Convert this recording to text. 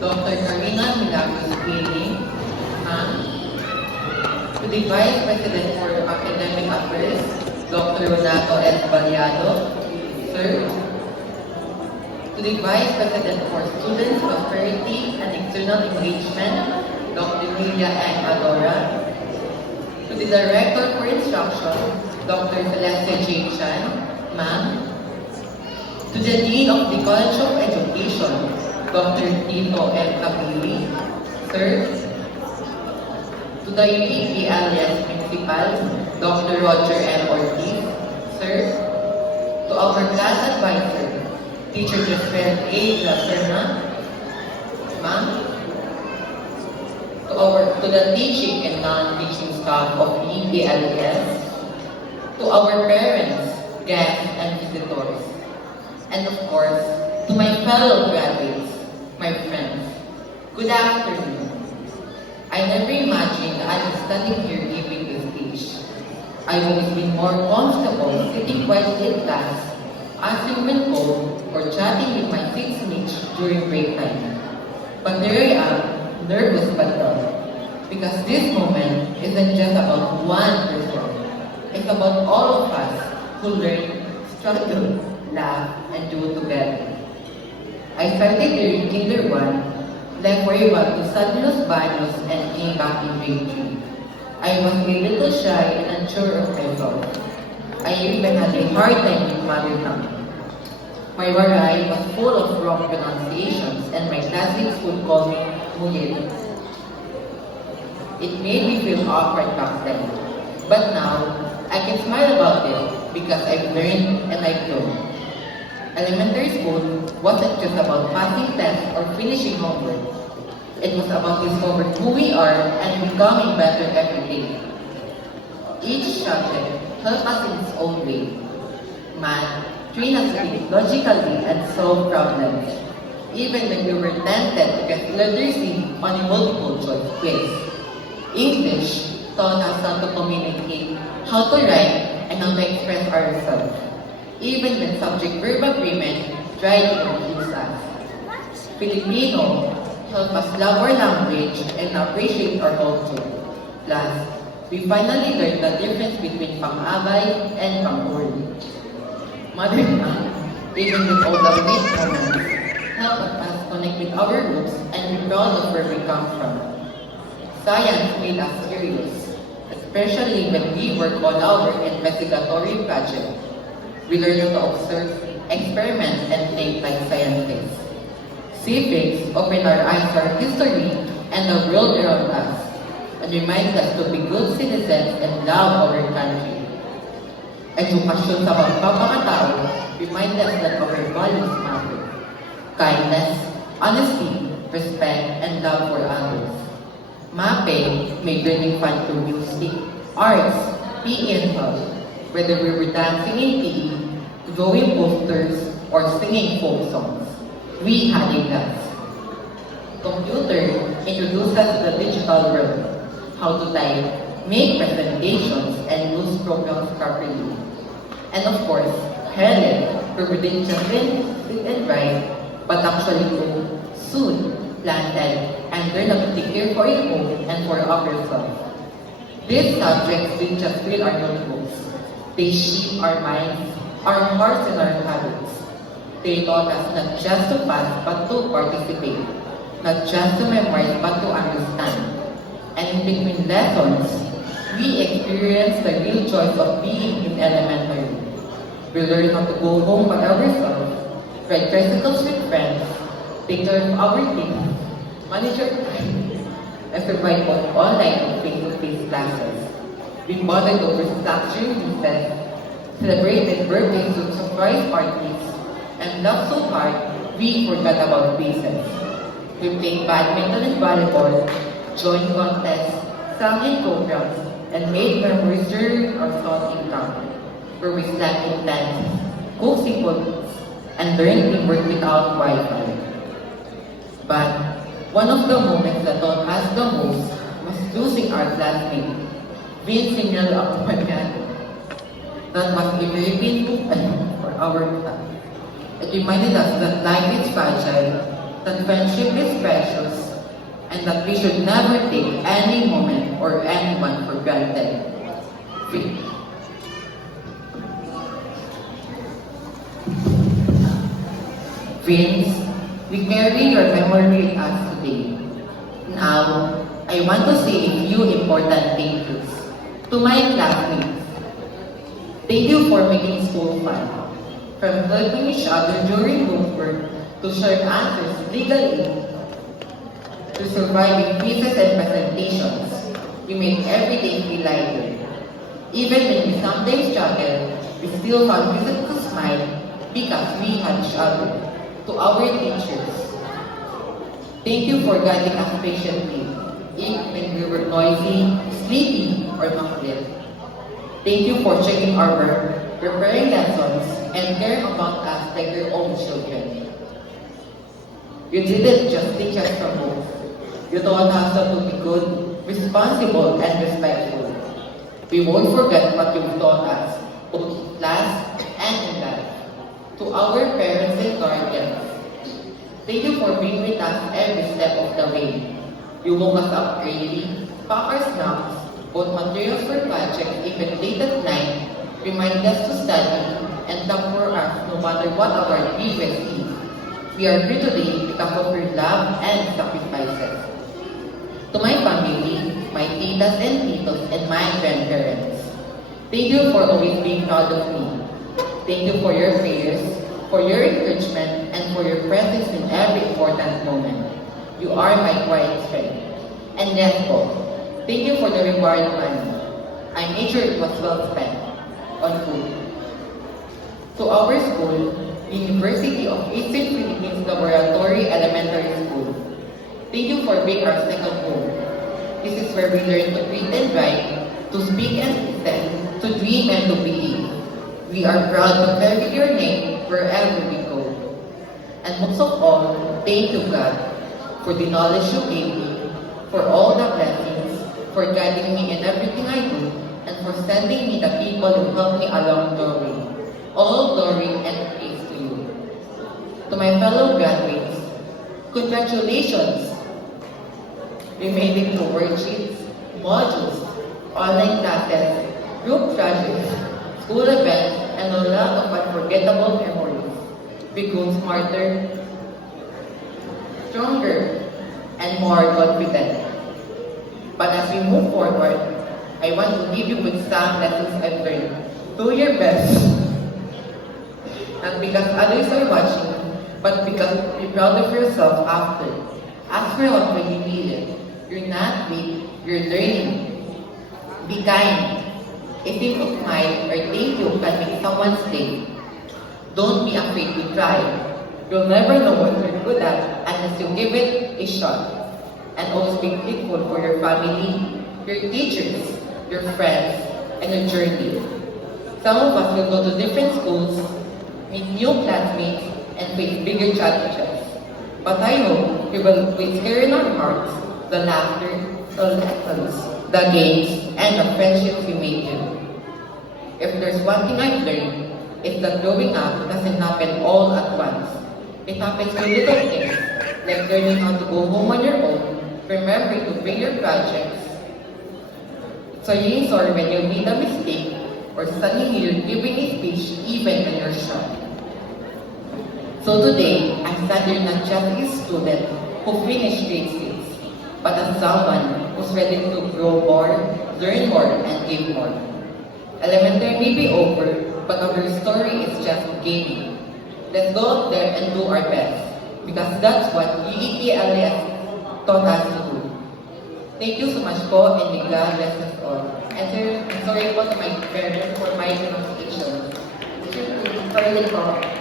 Dr. Karina Milagros Pini, Ma'am. To the Vice President for Academic Affairs, Dr. Renato S. Baliado, Sir. To the Vice President for Student Prosperity and External Engagement, Dr. Lilia N. Adora. To the Director for Instruction, Dr. Celeste J. Chan, Ma'am. To the Dean of the College of Education, Dr. Tito M. Capili, Sir. To the UPLS Principal, Dr. Roger M. Ortiz, Sir. To our class advisor, Teacher Joseph A. Lacerna, Ma'am. To the teaching and non-teaching staff of EPLS, to our parents, guests, and visitors, and of course, to my fellow graduates, my friends, good afternoon. I never imagined I was standing here giving this speech. I've always been more comfortable sitting quietly in class, answering when called, or chatting with my classmates during break time. But here I am, nervous but proud. Because this moment isn't just about one person. It's about all of us who learn, struggle, laugh, and do together. I started during Kinder 1, left for a while to San Los Baños, and came back in grade 3. I was a little shy and unsure of myself. I even had a hard time with mother tongue. My waray was full of wrong pronunciations, and my classmates would call me Muyel. It made me feel awkward back then. But now, I can smile about it because I've learned and I've grown. Elementary school wasn't just about passing tests or finishing homework. It was about discovering who we are and becoming better every day. Each subject helped us in its own way. Math trained us to think logically and solve problems, even when we were tempted to get letters C on a multiple choice quiz. English taught us how to communicate, how to write, and how to express ourselves, even when subject-verb agreement tried to confuse us. Filipino helped us love our language and appreciate our culture. Plus, we finally learned the difference between pang-abay and pang-uri. Mother tongue, even with all the weak moments, helped us connect with our roots and be proud of where we come from. Science made us curious, especially when we work on our investigatory project. We learned how to observe, experiment, and think like scientists. Civics opened our eyes to our history and the world around us, and remind us to be good citizens and love our country. Edukasyon sa pagpapakatao remind us that our values matter. Kindness, honesty, respect, and love for others. MAPE made learning fun through music, arts, PE, and health. Whether we were dancing in PE, drawing posters, or singing folk songs, we had a blast. Computer introduced us to the digital world, how to type, make presentations, and use programs properly. And of course, Helen, where we didn't just sit and write, but actually do, soon, planted, and learn how to take care for a home and for ourselves. These subjects didn't just fill our notebooks. They shape our minds, our hearts, and our habits. They taught us not just to pass, but to participate. Not just to memorize, but to understand. And in between lessons, we experienced the real joy of being in elementary. We learned how to go home by ourselves, ride tricycles with friends, take care of our kids, manage our time, and survive both online and face-to-face classes. We bonded over snacks during recess, celebrated birthdays with surprise parties, and laughed so hard we forgot about recess. We played badminton and volleyball, joined contests, sang in programs, and made memories during our salting camp, where we slept in tents, cooked simple meals, and learned teamwork without Wi-Fi. But one of the moments that taught us the most was losing our classmate, Vincent Acompañado. That was a very painful time for our class. It reminded us that life is fragile, that friendship is precious, and that we should never take any moment or anyone for granted. Three. Friends, we carry your memory with us today. Now, I want to say a few important thank yous to my classmates. Thank you for making school fun. From helping each other during homework to share answers legally to surviving quizzes and presentations. You made every day feel lighter. Even when we sometimes struggle, we still found reason to smile because we had each other. To our teachers, thank you for guiding us patiently, even when we were noisy, sleepy, or maklit. Thank you for checking our work, preparing lessons, and caring about us like your own children. You didn't just teach us from books. You taught us how to be good, responsible, and respectful. We won't forget what you've taught us, both in class and in life. To our parents and guardians, thank you for being with us every step of the way. You woke us up early, packed our snacks, bought materials for projects even late at night, reminded us to study, and talk for us no matter what our previous is. We are here today because of your love and sacrifices. To my family, my titas and titos, and my grandparents, thank you for always being proud of me. Thank you for your prayers, for your encouragement, and for your presence in every important moment. You are my quiet strength. And yes po, thank you for the reward money. I made sure it was well spent on food. To our school, University of Eastern Philippines Laboratory Elementary School, thank you for being our second home. This is where we learn to read and write, to speak and listen, to dream and to believe. We are proud to carry your name wherever we go. And most of all, thank you God for the knowledge you gave me, for all the blessings, for guiding me in everything I do, and for sending me the people who helped me along the way. All glory and praise to you. To my fellow graduates, congratulations! We made it through worksheets, modules, online classes, group projects, school events, and a lot of unforgettable memories. We grow smarter, stronger, and more confident. But as we move forward, I want to leave you with some lessons I've learned. Do your best. Not because others are watching, but because you're proud of yourself after. Ask for help when you need it. You're not weak, you're learning. Be kind. A simple smile or thank you can make someone's day. Don't be afraid to try. You'll never know what you're good at unless you give it a shot. And always be grateful for your family, your teachers, your friends, and your journey. Some of us will go to different schools, meet new classmates, and face bigger challenges. But I know we will always carry in our hearts the laughter, the lessons, the games, and the friendships we made here. If there's one thing I've learned, it's that growing up doesn't happen all at once. It happens through little things, like learning how to go home on your own, remembering to bring your projects, saying sorry when you made a mistake, or standing here giving a speech even when you're shy. So today, I stand here not just as a student who finished grade 6, but as someone who's ready to grow more, learn more, and give more. Elementary may be over, but our story is just beginning. Let's go out there and do our best, because that's what UEPLS taught us to do. Thank you so much po, and may God bless us all. And sorry po to my parents for my pronunciation. Sorry po.